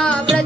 palabra.